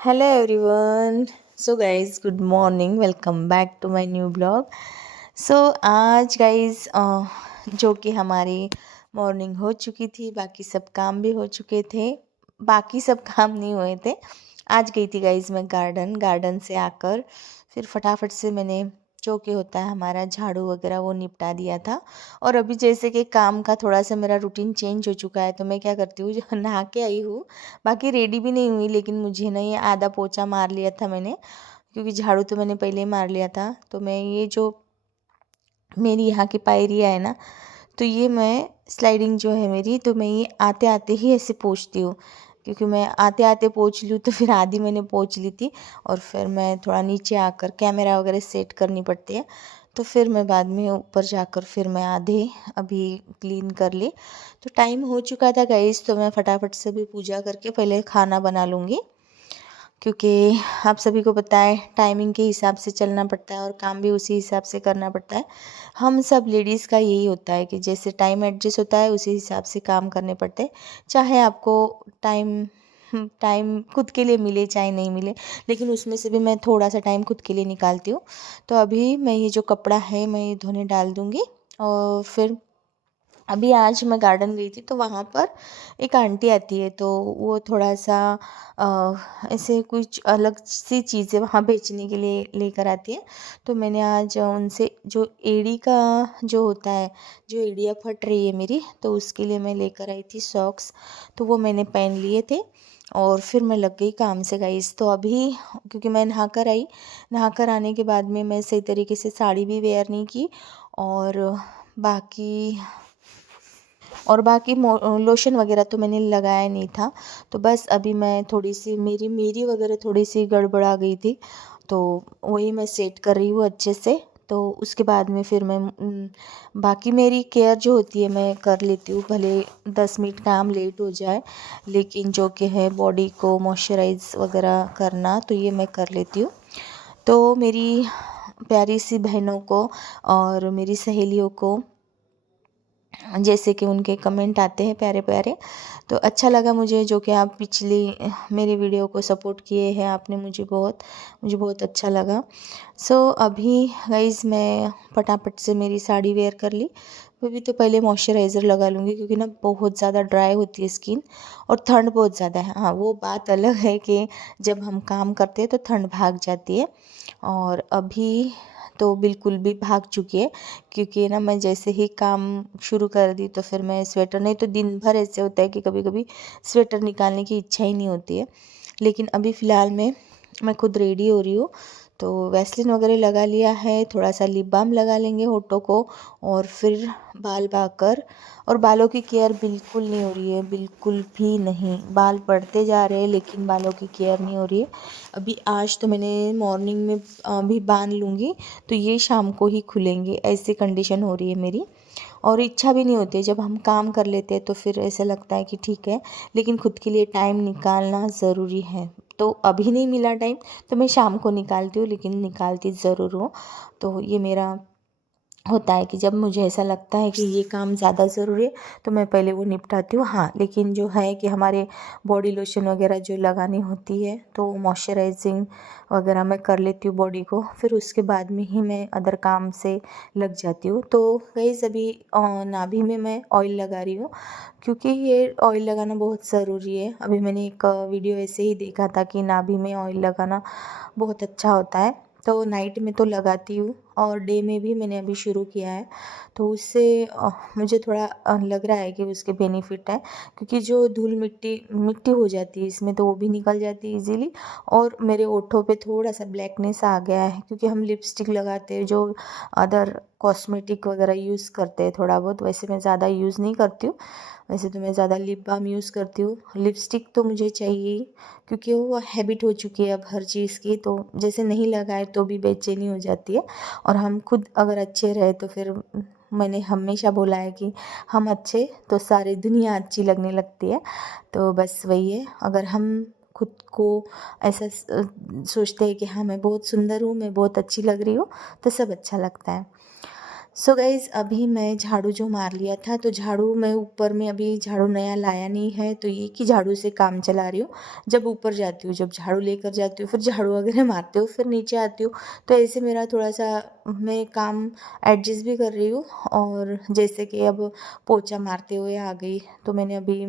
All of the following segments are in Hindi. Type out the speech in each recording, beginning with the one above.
Hello everyone. So guys, good morning, welcome back to my new blog. So आज गाइस जो कि हमारी मॉर्निंग हो चुकी थी, बाकी सब काम भी हो चुके थे। बाकी सब काम नहीं हुए थे। आज गई थी गाइस मैं गार्डन से आकर फिर फटाफट से मैंने जो कि होता है हमारा झाड़ू वगैरह वो निपटा दिया था। और अभी जैसे कि काम का थोड़ा सा मेरा रूटीन चेंज हो चुका है, तो मैं क्या करती हूँ, जो नहा के आई हूँ, बाकी रेडी भी नहीं हुई, लेकिन मुझे ना ये आधा पोछा मार लिया था मैंने, क्योंकि झाड़ू तो मैंने पहले ही मार लिया था। तो मैं ये जो मेरी यहाँ की पायरिया है ना, तो ये मैं स्लाइडिंग जो है मेरी, तो मैं ये आते आते ही ऐसे पोंछती हूँ, क्योंकि मैं आते आते पोंछ लूँ तो फिर आधी मैंने पोंछ ली थी। और फिर मैं थोड़ा नीचे आकर कैमरा वगैरह सेट करनी पड़ती है, तो फिर मैं बाद में ऊपर जाकर फिर मैं आधे अभी क्लीन कर ली। तो टाइम हो चुका था गाइस, तो मैं फटाफट से भी पूजा करके पहले खाना बना लूँगी, क्योंकि आप सभी को पता है टाइमिंग के हिसाब से चलना पड़ता है और काम भी उसी हिसाब से करना पड़ता है। हम सब लेडीज़ का यही होता है कि जैसे टाइम एडजस्ट होता है उसी हिसाब से काम करने पड़ते हैं, चाहे आपको टाइम टाइम खुद के लिए मिले चाहे नहीं मिले, लेकिन उसमें से भी मैं थोड़ा सा टाइम खुद के लिए निकालती हूँ। तो अभी मैं ये जो कपड़ा है मैं ये धोने डाल दूँगी। और फिर अभी आज मैं गार्डन गई थी, तो वहाँ पर एक आंटी आती है, तो वो थोड़ा सा ऐसे कुछ अलग सी चीज़ें वहाँ बेचने के लिए लेकर आती है। तो मैंने आज उनसे जो एड़ी का जो होता है, जो एड़ियाँ फट रही है मेरी, तो उसके लिए मैं लेकर आई थी सॉक्स। तो वो मैंने पहन लिए थे और फिर मैं लग गई काम से गाइस। तो अभी क्योंकि मैं नहाकर आने के बाद में मैं सही तरीके से साड़ी भी वेयर नहीं की, और बाकी बाकी लोशन वगैरह तो मैंने लगाया नहीं था। तो बस अभी मैं थोड़ी सी मेरी वगैरह थोड़ी सी गड़बड़ा गई थी, तो वही मैं सेट कर रही हूँ अच्छे से। तो उसके बाद में फिर मैं बाकी मेरी केयर जो होती है मैं कर लेती हूँ, भले 10 मिनट काम लेट हो जाए, लेकिन जो कि है बॉडी को मॉइस्चराइज वगैरह करना, तो ये मैं कर लेती हूँ। तो मेरी प्यारी सी बहनों को और मेरी सहेलियों को जैसे कि उनके कमेंट आते हैं प्यारे प्यारे, तो अच्छा लगा मुझे, जो कि आप पिछली मेरी वीडियो को सपोर्ट किए हैं आपने, मुझे बहुत अच्छा लगा। सो अभी गाइज़ मैं फटाफट से मेरी साड़ी वेयर कर ली। अभी तो पहले मॉइस्चराइज़र लगा लूँगी, क्योंकि ना बहुत ज़्यादा ड्राई होती है स्किन और ठंड बहुत ज़्यादा है। हाँ, वो बात अलग है कि जब हम काम करते हैं तो ठंड भाग जाती है, और अभी तो बिल्कुल भी भाग चुकी है, क्योंकि ना मैं जैसे ही काम शुरू कर दी तो फिर मैं स्वेटर, नहीं तो दिन भर ऐसे होता है कि कभी कभी स्वेटर निकालने की इच्छा ही नहीं होती है। लेकिन अभी फ़िलहाल में मैं खुद रेडी हो रही हूँ, तो वैसलीन वगैरह लगा लिया है, थोड़ा सा लिप बाम लगा लेंगे होठों को, और फिर बाल बाकर। और बालों की केयर बिल्कुल नहीं हो रही है, बिल्कुल भी नहीं। बाल बढ़ते जा रहे हैं लेकिन बालों की केयर नहीं हो रही है। अभी आज तो मैंने मॉर्निंग में अभी बांध लूँगी, तो ये शाम को ही खुलेंगे, ऐसी कंडीशन हो रही है मेरी। और इच्छा भी नहीं होती है, जब हम काम कर लेते हैं तो फिर ऐसा लगता है कि ठीक है, लेकिन खुद के लिए टाइम निकालना ज़रूरी है। तो अभी नहीं मिला टाइम, तो मैं शाम को निकालती हूँ, लेकिन निकालती ज़रूर हूँ। तो ये मेरा होता है कि जब मुझे ऐसा लगता है कि ये काम ज़्यादा ज़रूरी है, तो मैं पहले वो निपटाती हूँ। हाँ, लेकिन जो है कि हमारे बॉडी लोशन वगैरह जो लगानी होती है, तो मॉइस्चराइजिंग वगैरह मैं कर लेती हूँ बॉडी को, फिर उसके बाद में ही मैं अदर काम से लग जाती हूँ। तो गाइस अभी नाभि में मैं ऑयल लगा रही हूँ, क्योंकि ये ऑयल लगाना बहुत ज़रूरी है। अभी मैंने एक वीडियो ऐसे ही देखा था कि नाभि में ऑयल लगाना बहुत अच्छा होता है, तो नाइट में तो लगाती हूँ, और डे में भी मैंने अभी शुरू किया है। तो उससे मुझे थोड़ा लग रहा है कि उसके बेनिफिट है, क्योंकि जो धूल मिट्टी मिट्टी हो जाती है इसमें, तो वो भी निकल जाती है इजीली। और मेरे ओठों पे थोड़ा सा ब्लैकनेस आ गया है, क्योंकि हम लिपस्टिक लगाते हैं, जो अदर कॉस्मेटिक वगैरह यूज़ करते हैं थोड़ा बहुत, वैसे मैं ज़्यादा यूज़ नहीं करती हूँ। वैसे तो मैं ज़्यादा लिप बाम यूज़ करती हूँ, लिपस्टिक तो मुझे चाहिए ही, क्योंकि वो हैबिट हो चुकी है अब हर चीज़ की, तो जैसे नहीं लगाए तो भी बेचैनी हो जाती है। और हम खुद अगर अच्छे रहे तो फिर मैंने हमेशा बोला है कि हम अच्छे तो सारी दुनिया अच्छी लगने लगती है। तो बस वही है, अगर हम खुद को ऐसा सोचते हैं कि हाँ मैं बहुत सुंदर हूँ, मैं बहुत अच्छी लग रही हूँ, तो सब अच्छा लगता है। सो गाइज़ अभी मैं झाड़ू जो मार लिया था, तो झाड़ू मैं ऊपर में अभी झाड़ू नया लाया नहीं है, तो एक ही झाड़ू से काम चला रही हूँ। जब ऊपर जाती हूँ, जब झाड़ू लेकर जाती हूँ, फिर झाड़ू वगैरह मारती हूँ, फिर नीचे आती हूँ, तो ऐसे मेरा थोड़ा-सा मैं काम एडजस्ट भी कर रही हूँ। और जैसे कि अब पोछा मारते हुए आ गई, तो मैंने अभी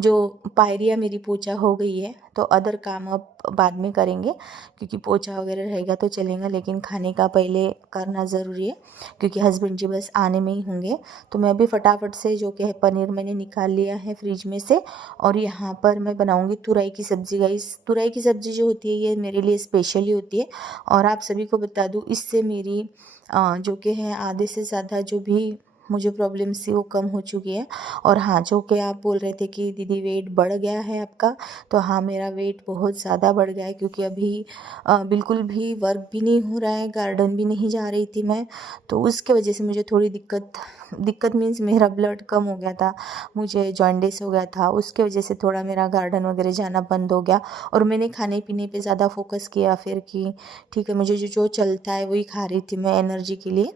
जो पायरिया मेरी पोछा हो गई है, तो अदर काम अब बाद में करेंगे, क्योंकि पोछा वगैरह रहेगा तो चलेगा, लेकिन खाने का पहले करना ज़रूरी है, क्योंकि हस्बैंड जी बस आने में ही होंगे। तो मैं अभी फटाफट से जो कि है पनीर मैंने निकाल लिया है फ्रिज में से, और यहाँ पर मैं बनाऊँगी तुरई की सब्ज़ी। गाइस तुरई की सब्ज़ी जो होती है ये मेरे लिए स्पेशली होती है, और आप सभी को बता दूँ इससे मेरी जो कि है आधे से ज़्यादा जो भी मुझे प्रॉब्लम्स थी वो कम हो चुकी है। और हाँ, जो कि आप बोल रहे थे कि दीदी वेट बढ़ गया है आपका, तो हाँ मेरा वेट बहुत ज़्यादा बढ़ गया है, क्योंकि अभी बिल्कुल भी वर्क भी नहीं हो रहा है, गार्डन भी नहीं जा रही थी मैं, तो उसके वजह से मुझे थोड़ी दिक्कत मीन्स मेरा ब्लड कम हो गया था, मुझे जॉन्डिस हो गया था, उसके वजह से थोड़ा मेरा गार्डन वगैरह जाना बंद हो गया। और मैंने खाने पीने पे ज़्यादा फोकस किया फिर कि ठीक है, मुझे जो जो चलता है वही खा रही थी मैं एनर्जी के लिए,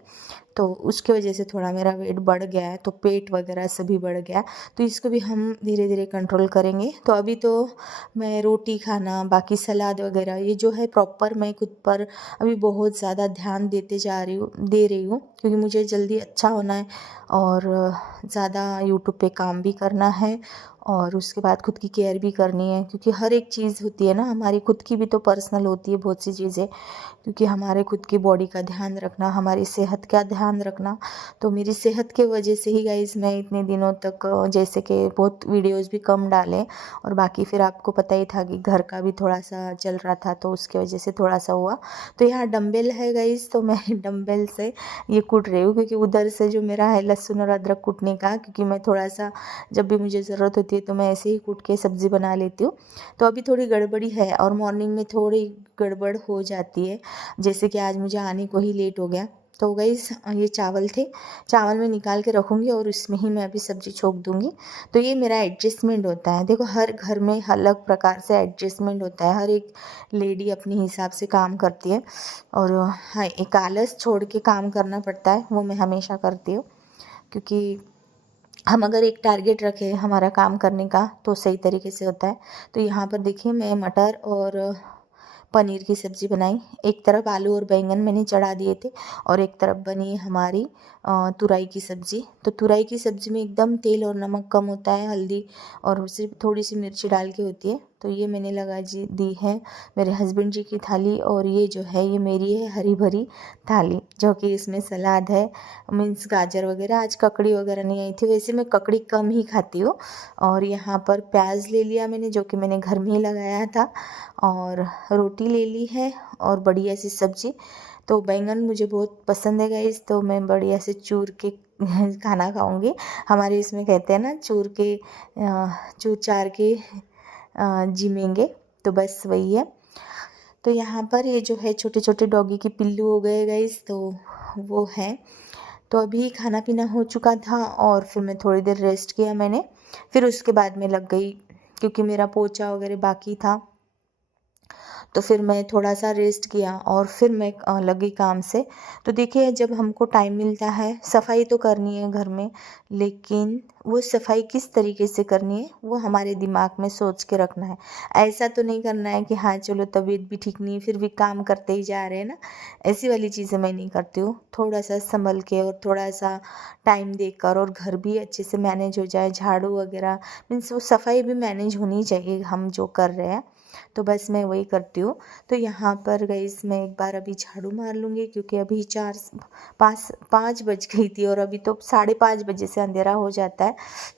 तो उसके वजह से थोड़ा मेरा वेट बढ़ गया है, तो पेट वगैरह सभी बढ़ गया है। तो इसको भी हम धीरे धीरे कंट्रोल करेंगे। तो अभी तो मैं रोटी खाना, बाकी सलाद वगैरह ये जो है प्रॉपर मैं खुद पर अभी बहुत ज़्यादा ध्यान दे रही हूँ, क्योंकि मुझे जल्दी अच्छा होना है, और ज़्यादा यूट्यूब पे काम भी करना है, और उसके बाद खुद की केयर भी करनी है, क्योंकि हर एक चीज़ होती है ना, हमारी खुद की भी तो पर्सनल होती है बहुत सी चीज़ें, क्योंकि हमारे खुद की बॉडी का ध्यान रखना, हमारी सेहत का ध्यान रखना। तो मेरी सेहत के वजह से ही गाइज़ मैं इतने दिनों तक जैसे कि बहुत वीडियोस भी कम डाले, और बाकी फिर आपको पता ही था कि घर का भी थोड़ा सा चल रहा था, तो उसके वजह से थोड़ा सा हुआ। तो यहाँ डंबल है गाइज़, तो मैं डंबल से ये कूट रही हूँ, क्योंकि उधर से जो मेरा है लहसुन और अदरक कूटने का, क्योंकि मैं थोड़ा सा जब भी मुझे ज़रूरत होती है तो मैं ऐसे ही कूट के सब्ज़ी बना लेती हूँ। तो अभी थोड़ी गड़बड़ी है, और मॉर्निंग में थोड़ी गड़बड़ हो जाती है, जैसे कि आज मुझे आने को ही लेट हो गया। तो गाइस ये चावल थे, चावल मैं निकाल के रखूँगी और इसमें ही मैं अभी सब्ज़ी छोंक दूँगी। तो ये मेरा एडजस्टमेंट होता है। देखो हर घर में अलग प्रकार से एडजस्टमेंट होता है, हर एक लेडी अपने हिसाब से काम करती है, और हाँ, एक आलस छोड़ के काम करना पड़ता है, वो मैं हमेशा करती हूँ, क्योंकि हम अगर एक टारगेट रखें हमारा काम करने का, तो सही तरीके से होता है। तो यहाँ पर देखिए मैं मटर और पनीर की सब्ज़ी बनाई, एक तरफ आलू और बैंगन मैंने चढ़ा दिए थे, और एक तरफ बनी हमारी तुरई की सब्ज़ी। तो तुरई की सब्ज़ी में एकदम तेल और नमक कम होता है, हल्दी और सिर्फ थोड़ी सी मिर्ची डाल के होती है। तो ये मैंने दी है मेरे हस्बैंड जी की थाली, और ये जो है ये मेरी है हरी भरी थाली, जो कि इसमें सलाद है, मीन्स गाजर वगैरह। आज ककड़ी वगैरह नहीं आई थी, वैसे मैं ककड़ी कम ही खाती हूँ। और यहाँ पर प्याज ले लिया मैंने, जो कि मैंने घर में ही लगाया था, और रोटी ले ली है, और बढ़िया सी सब्ज़ी। तो बैंगन मुझे बहुत पसंद है गाइस, तो मैं बढ़िया से चूर के खाना खाऊंगी। हमारे इसमें कहते हैं ना, चूर चार के जिमेंगे, तो बस वही है। तो यहाँ पर ये जो है छोटे छोटे डॉगी के पिल्लू हो गए गाइस, तो वो है। तो अभी खाना पीना हो चुका था, और फिर मैं थोड़ी देर रेस्ट किया मैंने, फिर उसके बाद में लग गई, क्योंकि मेरा पोछा वगैरह बाकी था, तो फिर मैं थोड़ा सा रेस्ट किया, और फिर मैं लगी काम से। तो देखिए जब हमको टाइम मिलता है, सफाई तो करनी है घर में, लेकिन वो सफाई किस तरीके से करनी है वो हमारे दिमाग में सोच के रखना है। ऐसा तो नहीं करना है कि हाँ चलो तबीयत भी ठीक नहीं है फिर भी काम करते ही जा रहे हैं ना, ऐसी वाली चीज़ें मैं नहीं करती हूँ। थोड़ा सा संभल के और थोड़ा सा टाइम देकर, और घर भी अच्छे से मैनेज हो जाए, झाड़ू वगैरह मीन्स वो सफाई भी मैनेज होनी चाहिए हम जो कर रहे हैं, तो बस मैं वही करती हूँ। तो यहाँ पर गाइस मैं एक बार अभी झाड़ू मार लूँगी, क्योंकि अभी 5 बज गई थी, और अभी तो 5:30 बजे से अंधेरा हो जाता है।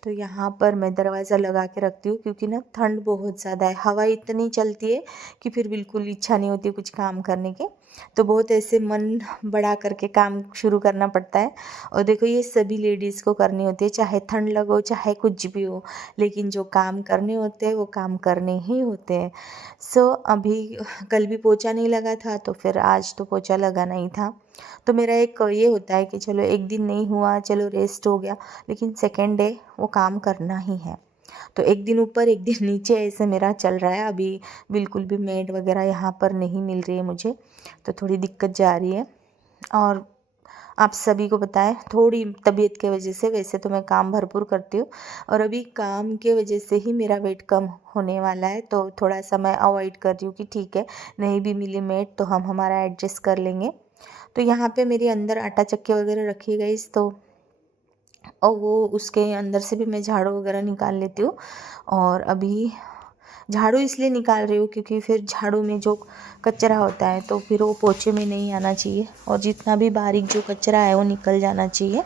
तो यहाँ पर मैं दरवाज़ा लगा के रखती हूँ, क्योंकि ना ठंड बहुत ज़्यादा है, हवा इतनी चलती है कि फिर बिल्कुल इच्छा नहीं होती कुछ काम करने की। तो बहुत ऐसे मन बड़ा करके काम शुरू करना पड़ता है, और देखो ये सभी लेडीज़ को करनी होती है, चाहे ठंड लगो चाहे कुछ भी हो, लेकिन जो काम करने होते हैं वो काम करने ही होते हैं। सो अभी कल भी पोछा नहीं लगा था, तो फिर आज तो पोछा लगाना ही था। तो मेरा एक ये होता है कि चलो एक दिन नहीं हुआ, चलो रेस्ट हो गया, लेकिन सेकेंड डे वो काम करना ही है। तो एक दिन ऊपर एक दिन नीचे ऐसे मेरा चल रहा है अभी। बिल्कुल भी मेड वगैरह यहाँ पर नहीं मिल रही है मुझे, तो थोड़ी दिक्कत जा रही है। और आप सभी को पता है थोड़ी तबीयत की वजह से, वैसे तो मैं काम भरपूर करती हूँ और अभी काम के वजह से ही मेरा वेट कम होने वाला है, तो थोड़ा सा मैं अवॉइड कर रही हूँ कि ठीक है नहीं भी मिली मेड तो हम हमारा एडजस्ट कर लेंगे। तो यहाँ पे मेरी अंदर आटा चक्की वगैरह रखी गई, तो और वो उसके अंदर से भी मैं झाड़ू वगैरह निकाल लेती हूँ। और अभी झाड़ू इसलिए निकाल रही हूँ क्योंकि फिर झाड़ू में जो कचरा होता है तो फिर वो पोछे में नहीं आना चाहिए, और जितना भी बारीक जो कचरा है वो निकल जाना चाहिए।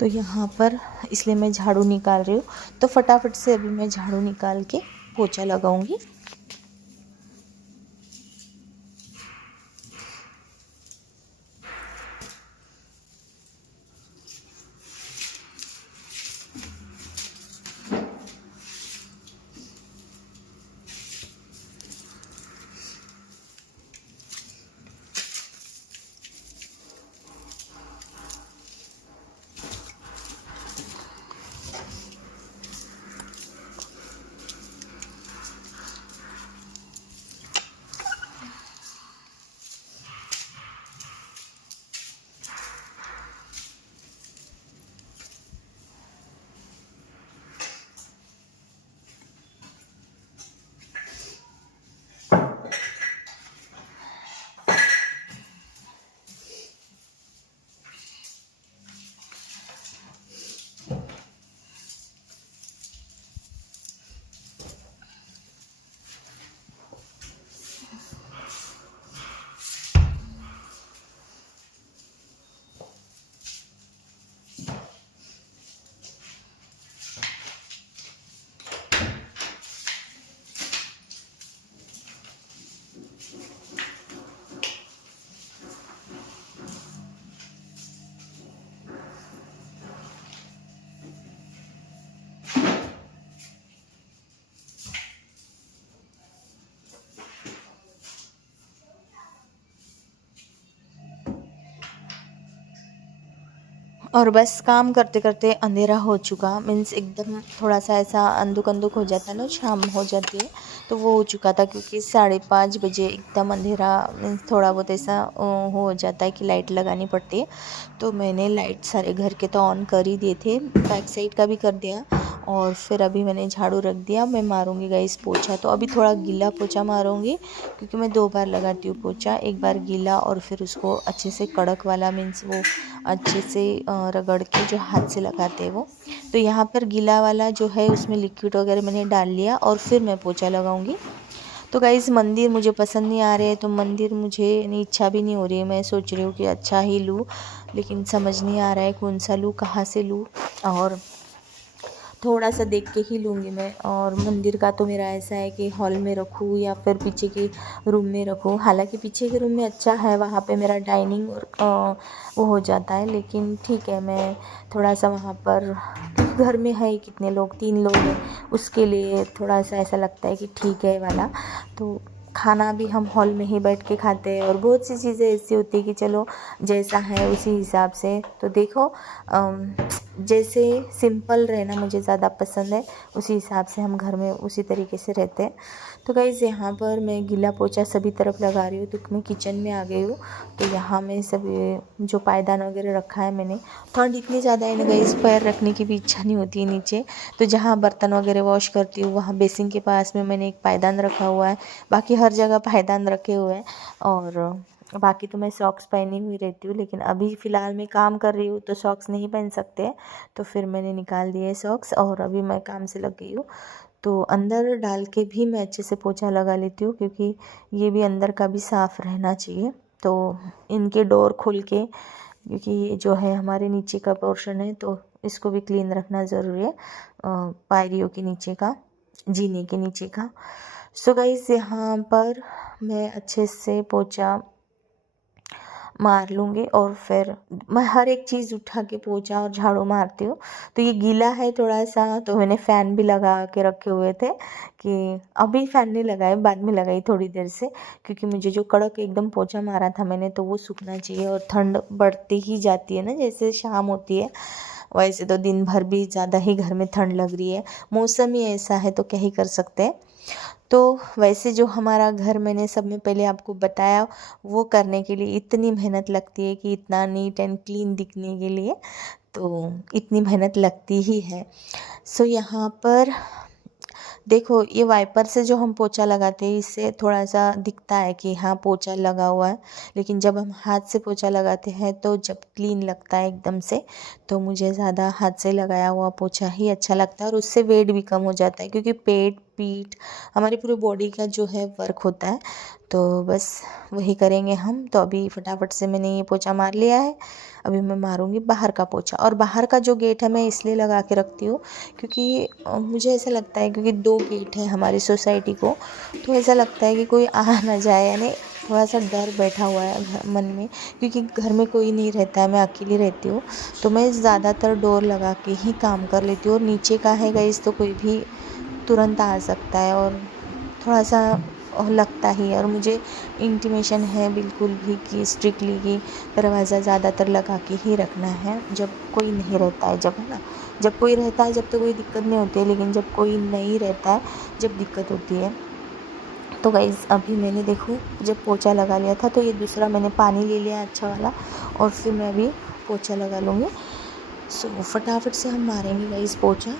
तो यहाँ पर इसलिए मैं झाड़ू निकाल रही हूँ। तो फटाफट से अभी मैं झाड़ू निकाल के पोछा लगाऊंगी। और बस काम करते करते अंधेरा हो चुका, मीन्स एकदम थोड़ा सा ऐसा अंधुक अंधुक हो जाता है ना, शाम हो जाती है, तो वो हो चुका था क्योंकि 5:30 बजे एकदम अंधेरा, मीन्स थोड़ा बहुत ऐसा हो जाता है कि लाइट लगानी पड़ती है। तो मैंने लाइट सारे घर के तो ऑन कर ही दिए थे, बैक साइड का भी कर दिया, और फिर अभी मैंने झाड़ू रख दिया। मैं मारूंगी गाइस पोछा, तो अभी थोड़ा गीला पोछा मारूंगी क्योंकि मैं 2 बार लगाती हूँ पोछा, एक बार गीला और फिर उसको अच्छे से कड़क वाला, मीन्स वो अच्छे से रगड़ के जो हाथ से लगाते हैं वो। तो यहाँ पर गीला वाला जो है उसमें लिक्विड वगैरह मैंने डाल लिया और फिर मैं पोछा लगाऊंगी। तो गाइस मंदिर मुझे पसंद नहीं आ रहे हैं, तो मंदिर मुझे इच्छा भी नहीं हो रही है। मैं सोच रही हूँ कि अच्छा ही लूँ, लेकिन समझ नहीं आ रहा है कौन सा लूँ, कहाँ से लूँ, और थोड़ा सा देख के ही लूँगी मैं। और मंदिर का तो मेरा ऐसा है कि हॉल में रखूँ या फिर पीछे के रूम में रखूँ। हालांकि पीछे के रूम में अच्छा है, वहाँ पे मेरा डाइनिंग और वो हो जाता है, लेकिन ठीक है मैं थोड़ा सा वहाँ पर, घर में है कितने लोग, 3 लोग हैं, उसके लिए थोड़ा सा ऐसा लगता है कि ठीक है वाला। तो खाना भी हम हॉल में ही बैठ के खाते हैं, और बहुत सी चीज़ें ऐसी होती है कि चलो जैसा है उसी हिसाब से। तो देखो जैसे सिंपल रहना मुझे ज़्यादा पसंद है, उसी हिसाब से हम घर में उसी तरीके से रहते हैं। तो गाइज़ यहाँ पर मैं गीला पोछा सभी तरफ लगा रही हूँ, तो मैं किचन में आ गई हूँ। तो यहाँ मैं सब जो पायदान वगैरह रखा है मैंने, ठंड इतनी ज़्यादा है ना गाइज़, पैर रखने की भी इच्छा नहीं होती है नीचे। तो जहाँ बर्तन वगैरह वॉश करती हूँ वहाँ बेसिन के पास में मैंने एक पायदान रखा हुआ है, बाकी हर जगह पायदान रखे हुए हैं। और बाकी तो मैं सॉक्स पहनी हुई रहती हूँ, लेकिन अभी फ़िलहाल मैं काम कर रही हूँ तो सॉक्स नहीं पहन सकते, तो फिर मैंने निकाल दिए सॉक्स और अभी मैं काम से लग गई हूँ। तो अंदर डाल के भी मैं अच्छे से पोछा लगा लेती हूँ, क्योंकि ये भी अंदर का भी साफ़ रहना चाहिए। तो इनके डोर खोल के, क्योंकि ये जो है हमारे नीचे का पोर्शन है, तो इसको भी क्लीन रखना ज़रूरी है, पायरियों के नीचे का, जीने के नीचे का। सो गाइस यहाँ पर मैं अच्छे से पोछा मार लूँगी, और फिर मैं हर एक चीज़ उठा के पोछा और झाड़ू मारती हूँ। तो ये गीला है थोड़ा सा, तो मैंने फ़ैन भी लगा के रखे हुए थे, कि अभी फ़ैन नहीं लगाए, बाद में लगाई थोड़ी देर से, क्योंकि मुझे जो कड़क एकदम पोछा मारा था मैंने, तो वो सूखना चाहिए, और ठंड बढ़ती ही जाती है ना जैसे शाम होती है, वैसे तो दिन भर भी ज़्यादा ही घर में ठंड लग रही है, मौसम ही ऐसा है तो क्या ही कर सकते हैं। तो वैसे जो हमारा घर मैंने सब में पहले आपको बताया, वो करने के लिए इतनी मेहनत लगती है कि इतना नीट एंड क्लीन दिखने के लिए तो इतनी मेहनत लगती ही है। सो यहाँ पर देखो, ये वाइपर से जो हम पोछा लगाते हैं इससे थोड़ा सा दिखता है कि हाँ पोछा लगा हुआ है, लेकिन जब हम हाथ से पोछा लगाते हैं तो जब क्लीन लगता है एकदम से, तो मुझे ज़्यादा हाथ से लगाया हुआ पोछा ही अच्छा लगता है और उससे वेट भी कम हो जाता है, क्योंकि पेट पीठ हमारी पूरी बॉडी का जो है वर्क होता है। तो बस वही करेंगे हम। तो अभी फटाफट से मैंने ये पोछा मार लिया है, अभी मैं मारूंगी बाहर का पोछा। और बाहर का जो गेट है मैं इसलिए लगा के रखती हूँ क्योंकि मुझे ऐसा लगता है, क्योंकि 2 गेट हैं हमारी सोसाइटी को, तो ऐसा लगता है कि कोई आ ना जाए, यानी थोड़ा सा डर बैठा हुआ है मन में, क्योंकि घर में कोई नहीं रहता है, मैं अकेली रहती हूँ। तो मैं ज़्यादातर डोर लगा के ही काम कर लेती हूँ। और नीचे का है गाइस तो कोई भी तुरंत आ सकता है और थोड़ा सा लगता ही है। और मुझे इंटीमेशन है बिल्कुल भी कि स्ट्रिक्टली कि दरवाज़ा ज़्यादातर लगा के ही रखना है जब कोई नहीं रहता है, जब है ना, जब कोई रहता है जब तो कोई दिक्कत नहीं होती है, लेकिन जब कोई नहीं रहता है जब दिक्कत होती है। तो गाइज़ अभी मैंने देखो जब पोछा लगा लिया था, तो ये दूसरा मैंने पानी ले लिया अच्छा वाला, और फिर मैं अभी पोछा लगा लूँगी। सो फटाफट से हम मारेंगे गाइज़ पोछा।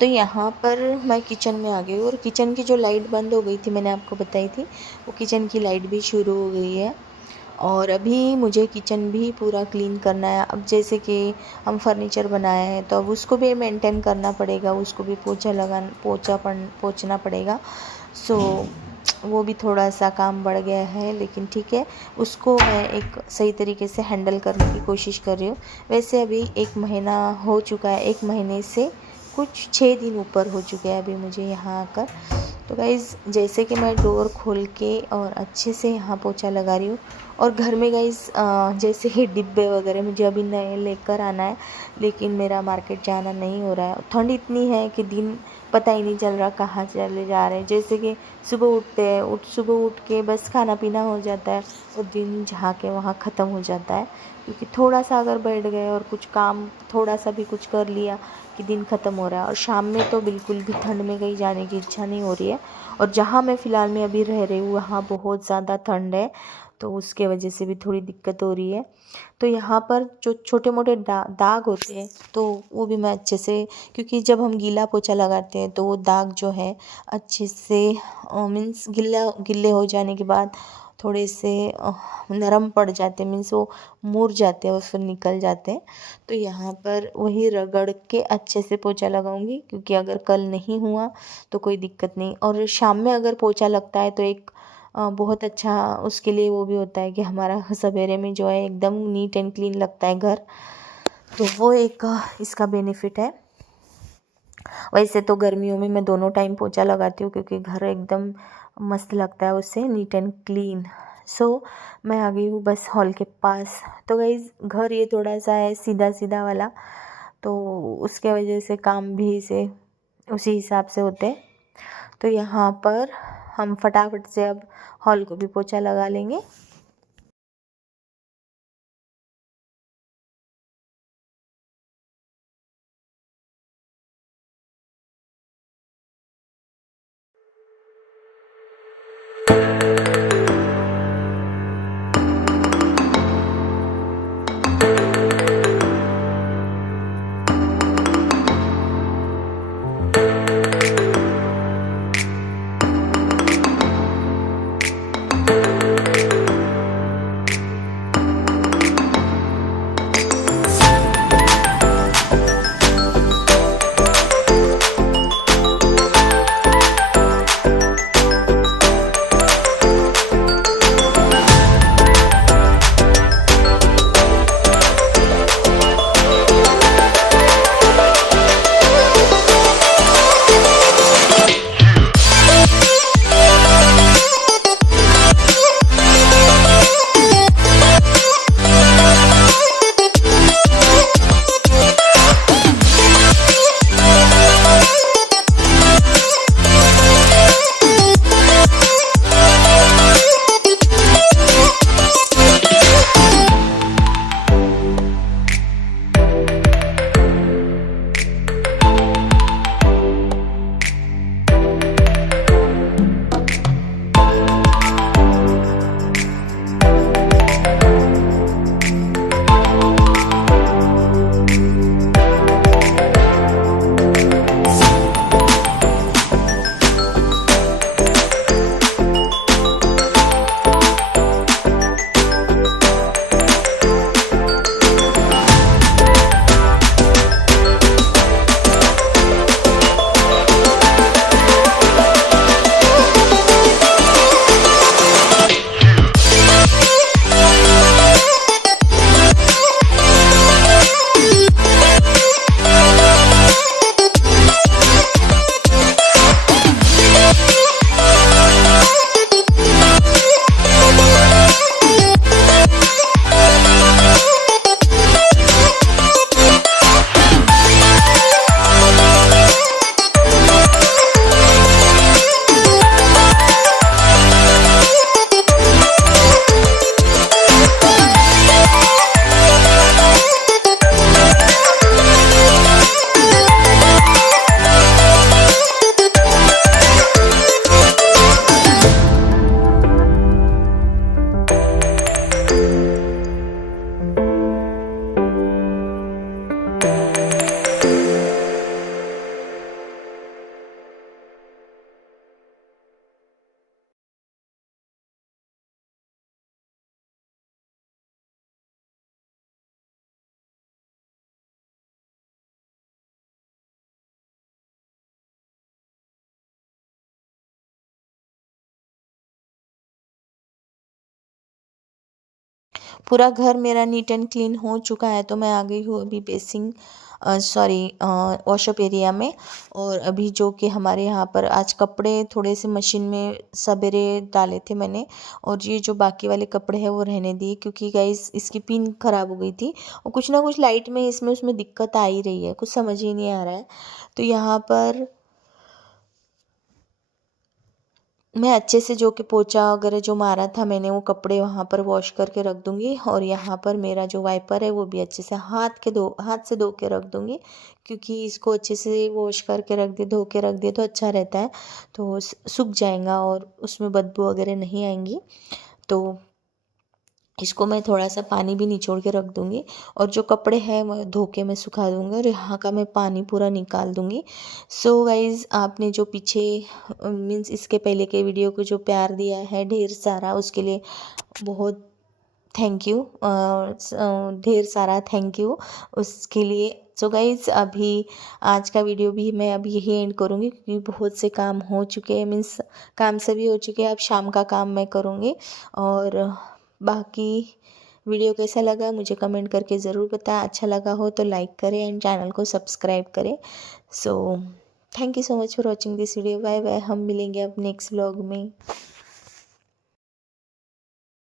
तो यहाँ पर मैं किचन में आ गई और किचन की जो लाइट बंद हो गई थी, मैंने आपको बताई थी, वो किचन की लाइट भी शुरू हो गई है। और अभी मुझे किचन भी पूरा क्लीन करना है। अब जैसे कि हम फर्नीचर बनाए हैं तो अब उसको भी मेंटेन करना पड़ेगा, उसको भी पोंछना पड़ेगा। सो वो भी थोड़ा सा काम बढ़ गया है, लेकिन ठीक है, उसको मैं एक सही तरीके से हैंडल करने की कोशिश कर रही हूँ। वैसे अभी 1 महीना हो चुका है, 1 महीने से कुछ 6 दिन ऊपर हो चुके हैं अभी मुझे यहाँ आकर। तो गाइज़ जैसे कि मैं डोर खोल के और अच्छे से यहाँ पोछा लगा रही हूँ, और घर में गाइस जैसे ही डिब्बे वगैरह मुझे अभी नए लेकर आना है, लेकिन मेरा मार्केट जाना नहीं हो रहा है। ठंड इतनी है कि दिन पता ही नहीं चल रहा कहाँ चले जा रहे हैं। जैसे कि सुबह उठते हैं, सुबह उठ के बस खाना पीना हो जाता है और दिन जहाँ के वहाँ ख़त्म हो जाता है। क्योंकि थोड़ा सा अगर बैठ गए और कुछ काम थोड़ा सा भी कुछ कर लिया कि दिन ख़त्म हो रहा है। और शाम में तो बिल्कुल भी ठंड में कहीं जाने की इच्छा नहीं हो रही है। और जहाँ मैं फ़िलहाल में अभी रह रही हूँ वहाँ बहुत ज़्यादा ठंड है, तो उसके वजह से भी थोड़ी दिक्कत हो रही है। तो यहाँ पर जो छोटे मोटे दाग होते हैं तो वो भी मैं अच्छे से, क्योंकि जब हम गीला पोछा लगाते हैं तो वो दाग जो है अच्छे से मीन्स गिल्ले हो जाने के बाद थोड़े से नरम पड़ जाते हैं, मीन्स वो मुड़ जाते हैं और फिर निकल जाते हैं। तो यहाँ पर वही रगड़ के अच्छे से पोछा लगाऊंगी, क्योंकि अगर कल नहीं हुआ तो कोई दिक्कत नहीं। और शाम में अगर पोछा लगता है तो एक बहुत अच्छा उसके लिए वो भी होता है कि हमारा सवेरे में जो है एकदम नीट एंड क्लीन लगता है घर, तो वो एक इसका बेनिफिट है। वैसे तो गर्मियों में मैं दोनों टाइम पोछा लगाती हूँ, क्योंकि घर एकदम मस्त लगता है उससे, नीट एंड क्लीन। मैं आ गई हूँ बस हॉल के पास। तो गाइस घर ये थोड़ा सा है सीधा सीधा वाला, तो उसके वजह से काम भी से उसी हिसाब से होते हैं। तो यहाँ पर हम फटाफट से अब हॉल को भी पोछा लगा लेंगे। पूरा घर मेरा नीट एंड क्लीन हो चुका है। तो मैं आ गई हूँ अभी बेसिंग वॉशअप एरिया में। और अभी जो कि हमारे यहाँ पर आज कपड़े थोड़े से मशीन में सवेरे डाले थे मैंने, और ये जो बाकी वाले कपड़े हैं वो रहने दिए, क्योंकि गाइस इसकी पिन ख़राब हो गई थी और कुछ ना कुछ लाइट में इसमें उसमें दिक्कत आ ही रही है, कुछ समझ ही नहीं आ रहा है। तो यहाँ पर मैं अच्छे से जो कि पोंछा वगैरह जो मारा था मैंने, वो कपड़े वहाँ पर वॉश करके रख दूँगी। और यहाँ पर मेरा जो वाइपर है वो भी अच्छे से हाथ से धो के रख दूँगी, क्योंकि इसको अच्छे से वॉश करके धो के रख दिए तो अच्छा रहता है। तो सूख जाएगा और उसमें बदबू वगैरह नहीं आएंगी। तो इसको मैं थोड़ा सा पानी भी निचोड़ के रख दूँगी, और जो कपड़े हैं वो धो के मैं सुखा दूँगी, और यहाँ का मैं पानी पूरा निकाल दूँगी। सो गाइज़, आपने जो पीछे मीन्स इसके पहले के वीडियो को जो प्यार दिया है ढेर सारा, उसके लिए बहुत थैंक यू, ढेर सारा थैंक यू उसके लिए। सो गाइज़, अभी आज का वीडियो भी मैं अभी यही एंड करूँगी, क्योंकि बहुत से काम हो चुके हैं, मीन्स काम सभी हो चुके हैं। अब शाम का काम मैं करूँगी। और बाकी वीडियो कैसा लगा मुझे कमेंट करके ज़रूर बताएं। अच्छा लगा हो तो लाइक करें एंड चैनल को सब्सक्राइब करें। So thank you so much for watching this video. Bye bye, हम मिलेंगे अब नेक्स्ट व्लॉग में।